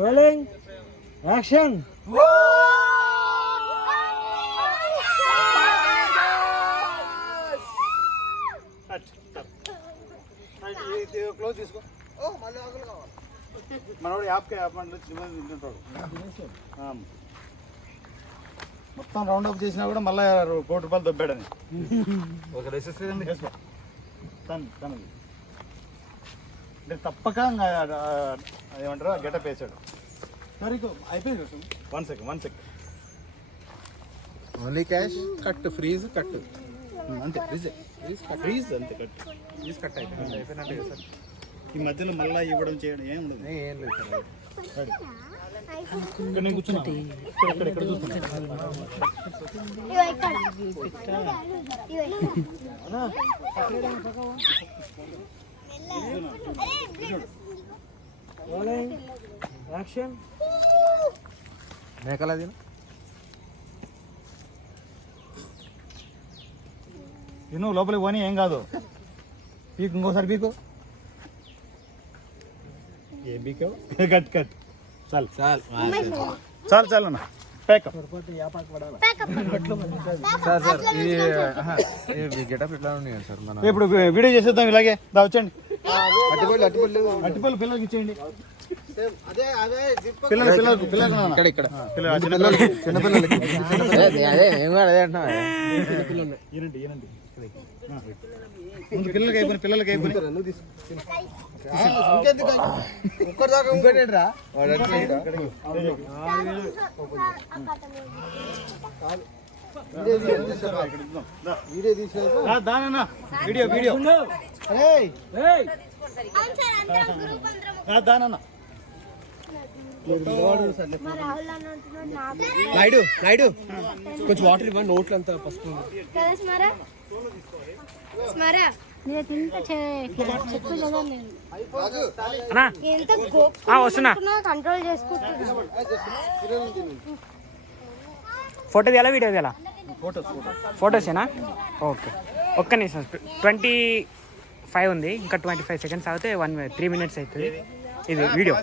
Rolling action. Close తీసుకో. మనోడు యాప్కే app తింటుంటాడు. మొత్తం రౌండ్ అప్ చేసినా కూడా మళ్ళీ ₹1,00,00,000 దొబ్బాడని ఒక రెసిస్టెంట్ వేసుకో. తనది అంటే తప్పక ఏమంటారు గెటప్ వేసాడు. మరి అయిపోయింది. 1 second only cash cut freeze cut అంతే. ఫ్రీజ్ అంతే కట్. ఫ్రీజ్ కట్ అయిపోయినట్టే సార్. ఈ మధ్యలో మళ్ళీ ఇవ్వడం చేయడం ఏం ఉండదు. ఏం లేదు సార్. ఇక్కడ నేను కూర్చున్నాను. ఇక్కడ చూస్తున్నాను. Rolling action. మేకలది నువ్వు లోపలికి పోనీ ఏం కాదు. పీకు ఇంకోసారి పీకు. ఏ పీకావు? కట్ చాలు అన్న. ప్యాకప్. సార్ ఇది గెటప్ ఎట్లా ఉన్నాయి సార్? మన ఇప్పుడు వీడియో చేసేద్దాం ఇలాగే. వచ్చండి. అట్టిపల్లి పిల్లలకి ఇచ్చేయండి. ఇక్కడ చిన్నపిల్లలకి పిల్లలకి అయిపోయి వీడియో దానన్నా. నాయుడు కొంచెం వాటర్ ఇవ్వండి. నోట్లు అంతా పసుపు వస్తున్నా. కంట్రోల్ చేసుకుంటున్నా. ఫోటో తీయాలా వీడియో తీయాలా? ఫోటోసేనా? ఓకే. ఒక్క నిమిషం. 25 ఉంది. ఇంకా 25 సెకండ్స్ అవుతే 3 minutes అవుతుంది. ఇది వీడియో.